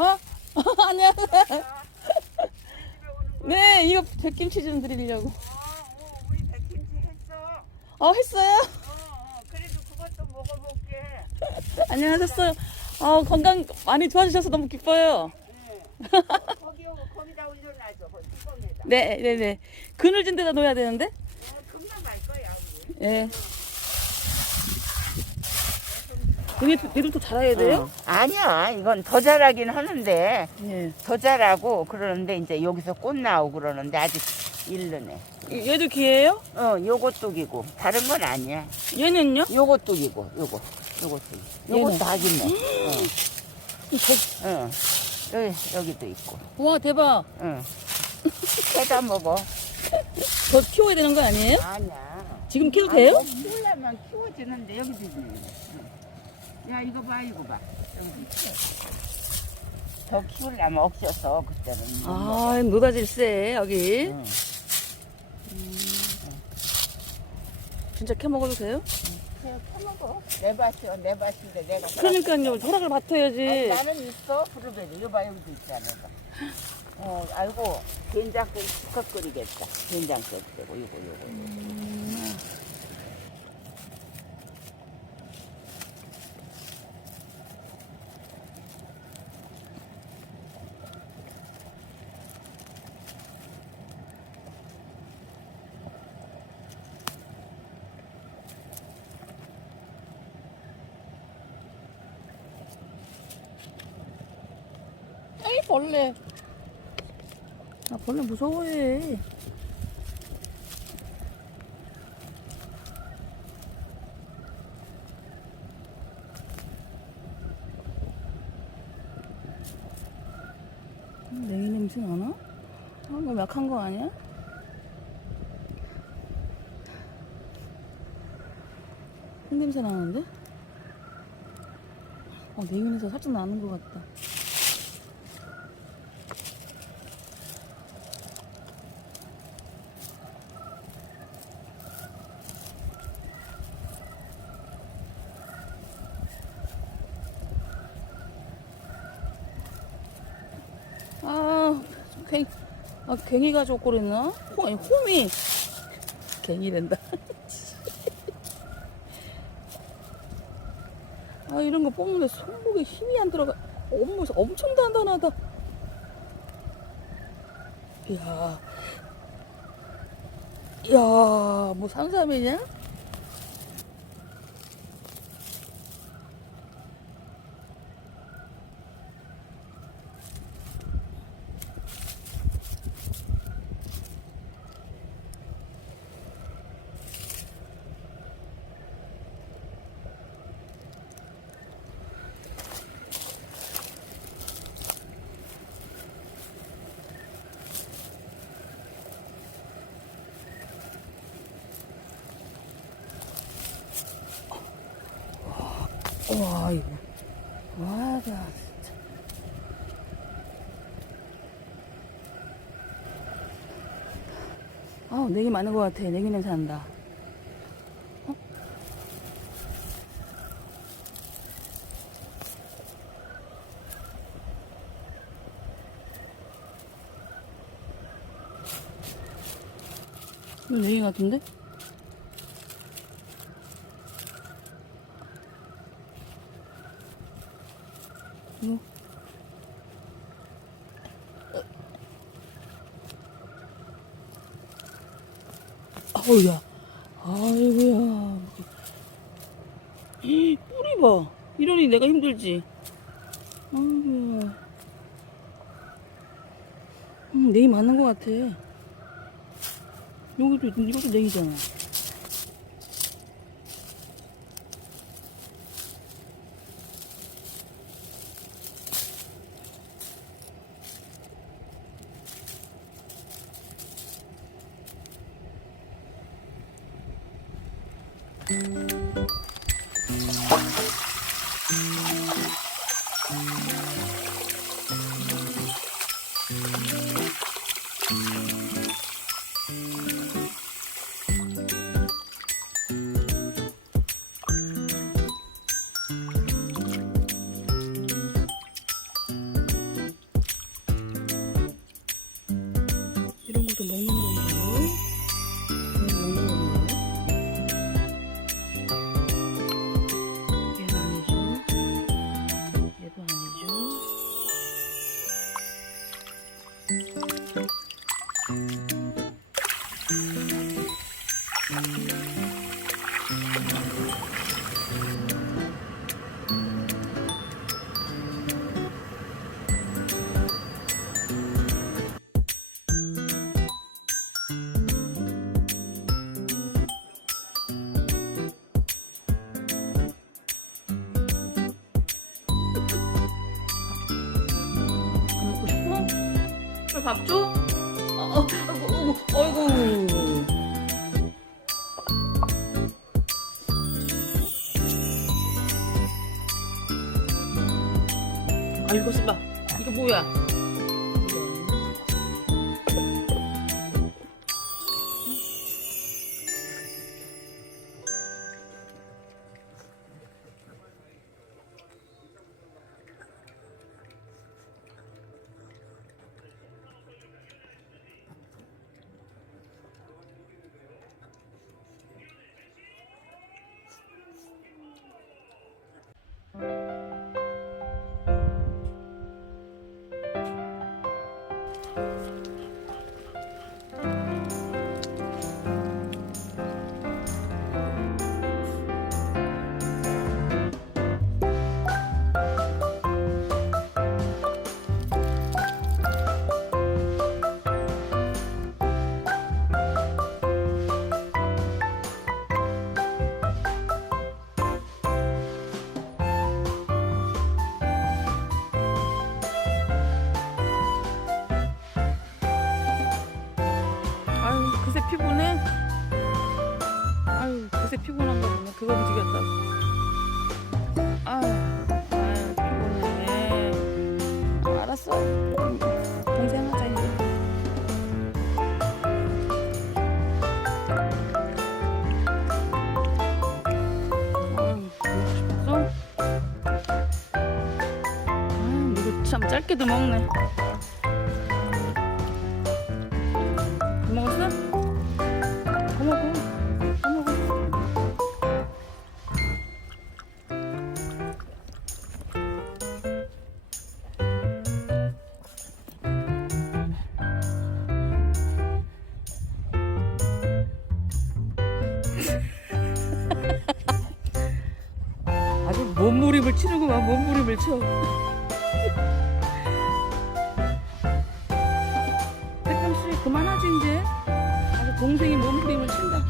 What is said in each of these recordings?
어? 안녕하세요. 우리 집에 오는 거야? 네, 이거 백김치 좀 드리려고. 우리 백김치 했어. 했어요? 그래도 그것도 먹어볼게. 안녕하셨어요. 건강 많이 좋아지셔서 너무 기뻐요. 거기다 올려놔줘. 뚜껑에다. 네, 네, 네. 그늘진 데다 놓아야 되는데? 금방 갈 거야. 우리. 예. 얘들도 자라야 돼요? 아니야. 이건 더 자라긴 하는데 예. 더 자라고 그러는데 이제 여기서 꽃 나오고 그러는데 아직 일르네. 얘도 기예요? 요것도 기고 다른 건 아니야. 얘는요? 요것도 기고 요것도 얘는? 요것도 아기네. 여기도 있고. 와, 대박. 해다 먹어. 더 키워야 되는 거 아니에요? 아니야. 지금 키워도 돼요? 키우려면 키워지는데 여기도 있네. 야 이거 봐 이거 봐. 여기도 있어. 더 키우려면 없어서 그때는. 노다질세, 여기. 응. 진짜 캐 먹어도 돼요? 그냥 퍼먹어. 내 밭이요, 내 밭인데 내가. 그러니까요. 허락을 맡아야지. 나는 있어. 브루베리. 이거 봐 여기도 있잖아. 알고 된장국 푹 끓이겠다. 된장국 되고 이거. 아이, 벌레. 벌레 무서워해. 냉이 냄새 나나? 너무 약한 거 아니야? 흙냄새 나는데? 냉이 냄새 살짝 나는 것 같다. 괭이가 좋고 그랬나? 홈이 괭이 된다. 이런 거 뽑는데 손목에 힘이 안 들어가. 엄청 단단하다. 이야, 뭐 산삼이냐? 와, 이거. 와, 나 진짜. 냉이 많은 것 같아. 냉이 냄새 난다. 이거 냉이 같은데? 이거. 아우야. 아이고야. 뿌리 봐. 이러니 내가 힘들지. 아이고야. 냉이 맞는 것 같아. 이것도 냉이잖아. 먹고 싶어? 그래 밥 줘? 아이고. 아 이거 써봐. 이거 뭐야? 아유 그새 피곤해? 아유 그새 피곤한가 보네. 그거 움직였다고. 아유 피곤해. 알았어. 동생 하자 이제. 아유 먹고 싶었어? 아유 이거 참 짧게도 먹네. 다 먹었어? 다 먹어. 다 먹어. 아주 몸부림을 치는구만. 몸부림을 쳐. 백감씨 그만하지 이제. 아주 동생이 몸부림을 친다.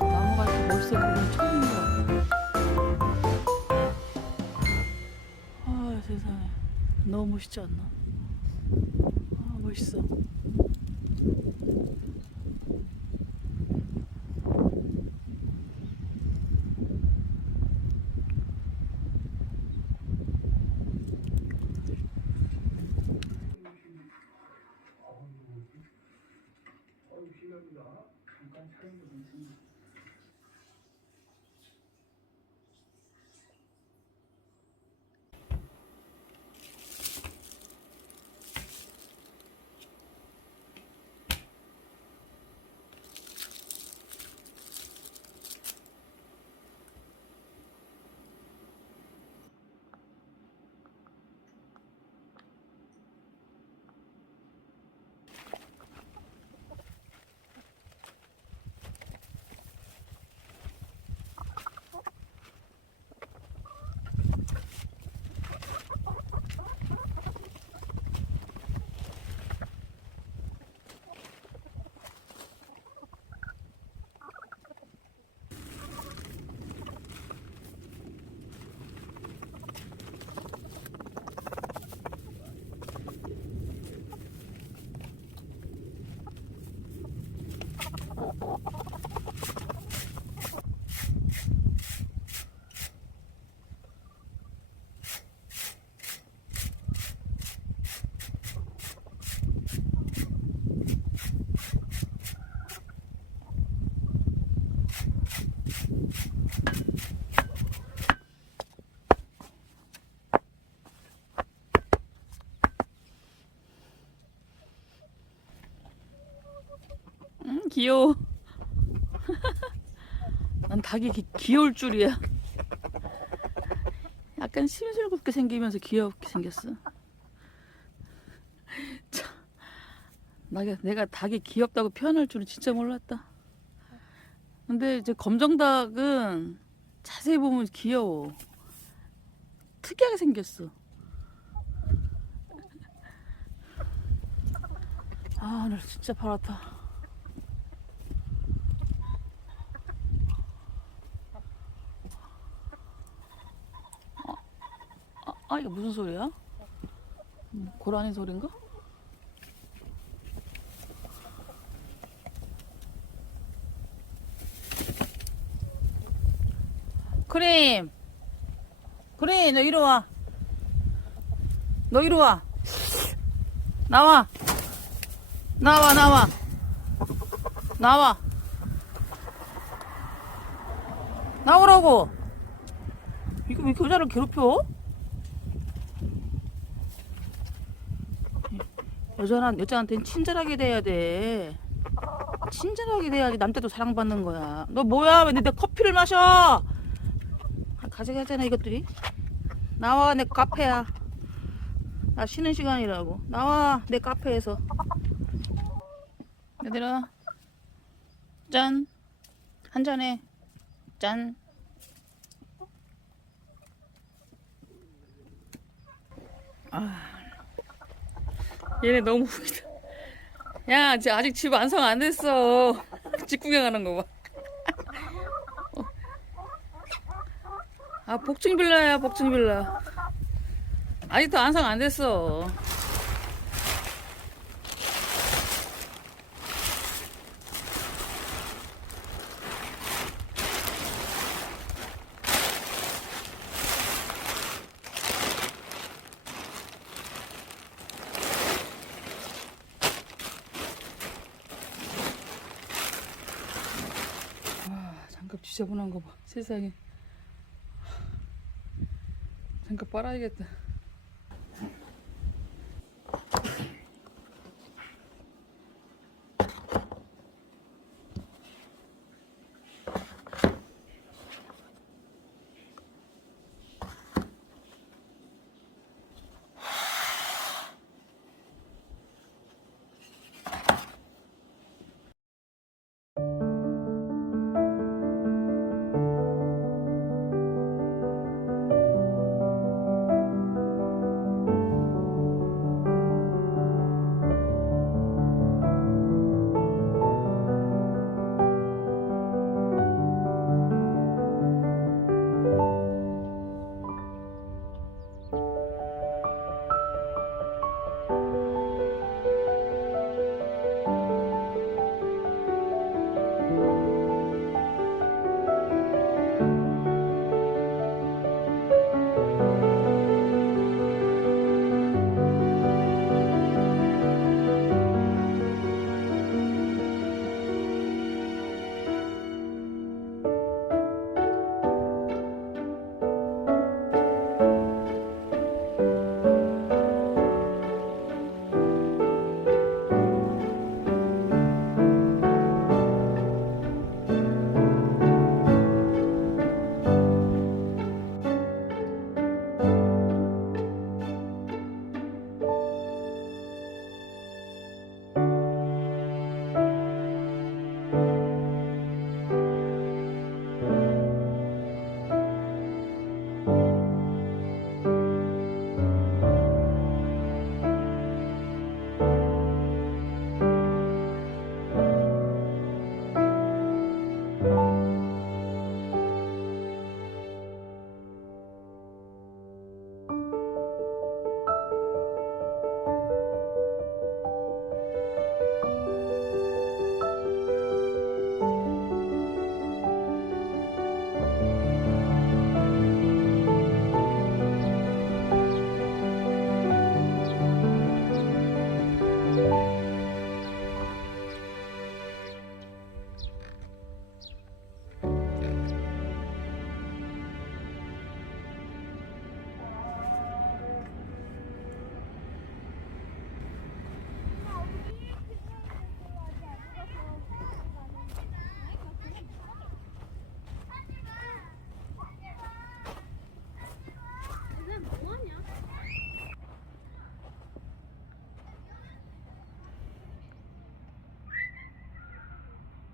나무가 이렇게 멋있어 보이는 처음인 것 같아. 아 세상에 너무 멋있지 않나? 아 멋있어. 귀여워. 난 닭이 귀여울 줄이야. 약간 심술궂게 생기면서 귀엽게 생겼어. 참, 내가 닭이 귀엽다고 표현할 줄은 진짜 몰랐다. 근데 이제 검정닭은 자세히 보면 귀여워. 특이하게 생겼어. 아, 오늘 진짜 발 아파. 이거 무슨 소리야? 고라니 소린가? 크림, 너 이리 와. 너 이리 와. 나와. 나와. 나오라고. 이거 왜 여자를 괴롭혀? 여자한테는 친절하게 돼야 돼. 친절하게 돼야지 남자도 사랑받는 거야. 너 뭐야? 왜 내 커피를 마셔? 가져가잖아 이것들이. 나와, 내 카페야. 나 쉬는 시간이라고. 나와, 내 카페에서. 얘들아, 짠. 한 잔해. 짠. 얘네 너무 웃기다. 야, 아직 집 완성 안 됐어. 집 구경하는 거 봐. 복층빌라야, 복층빌라. 아직도 완성 안 됐어. 장갑 지저분한 거 봐. 세상에. 장갑 빨아야겠다.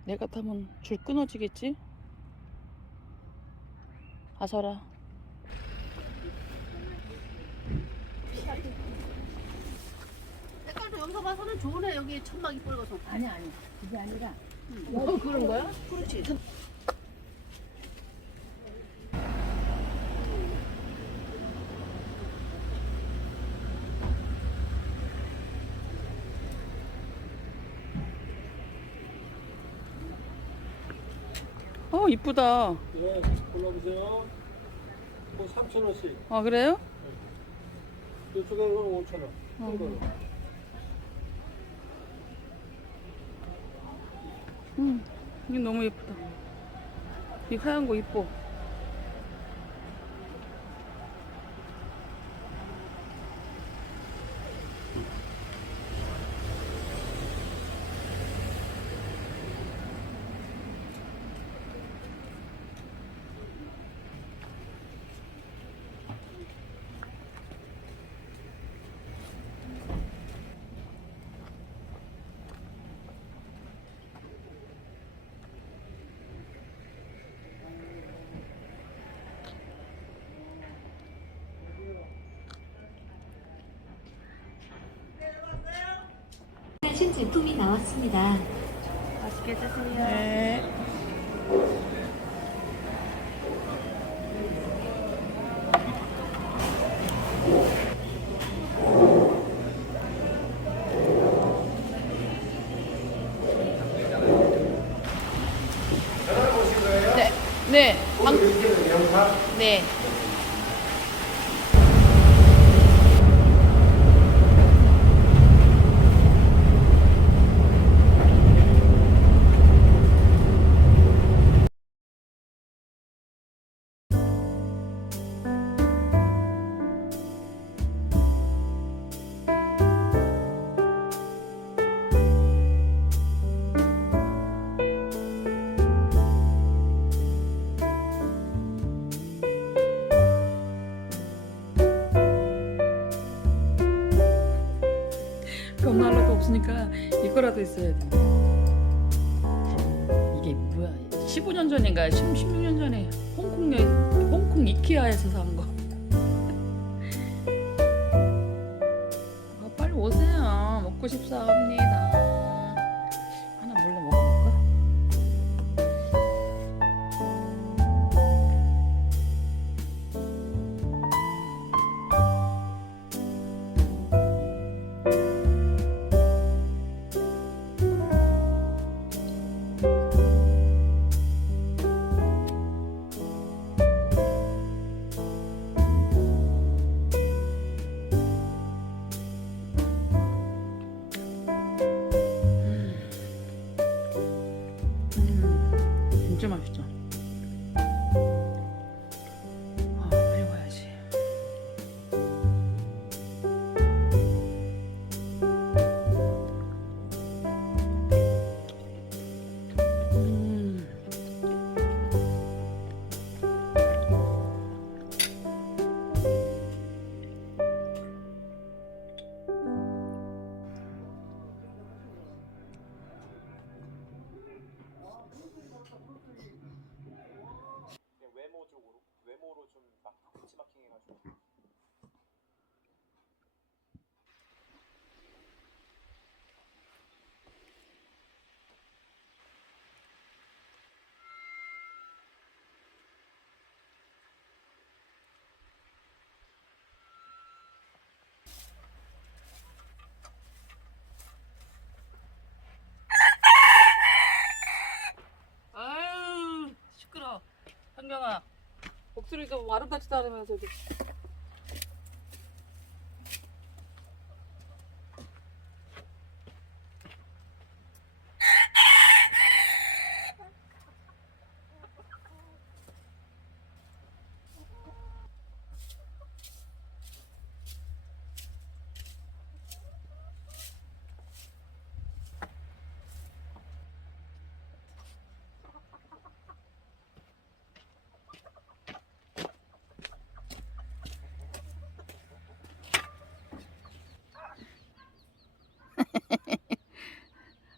내가 타면 줄 끊어지겠지? 아서라. 색깔도 여기서 봐서는 좋네. 여기 천막이 뻘거서. 아니 그게 아니라 그런 거야? 그렇지. 이쁘다. 네, 골라보세요. 뭐 3,000원씩. 아, 그래요? 이쪽에는 5,000원. 큰 거로. 이게 너무 예쁘다. 이 하얀 거 이뻐. 하신 제품이 나왔습니다. 맛있게 드세요. 네. 네. 네. 네. 변날로도 없으니까 이거라도 있어야 돼. 이게 뭐야? 15년 전인가 16년 전에 홍콩 이케아에서 산 거. 빨리 오세요. 먹고 싶사옵니다. 하나 몰라 먹어볼까? 진짜 맛있다. 빨리 와야지. 외모로 좀 막 코치마킹 해가지고. 아유 시끄러. 한경아 목소리도 아름답지도 않으면서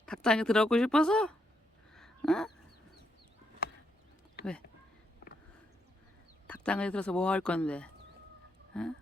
닭장에 들어가고 싶어서? 식당에 들어서 뭐 할 건데? 어?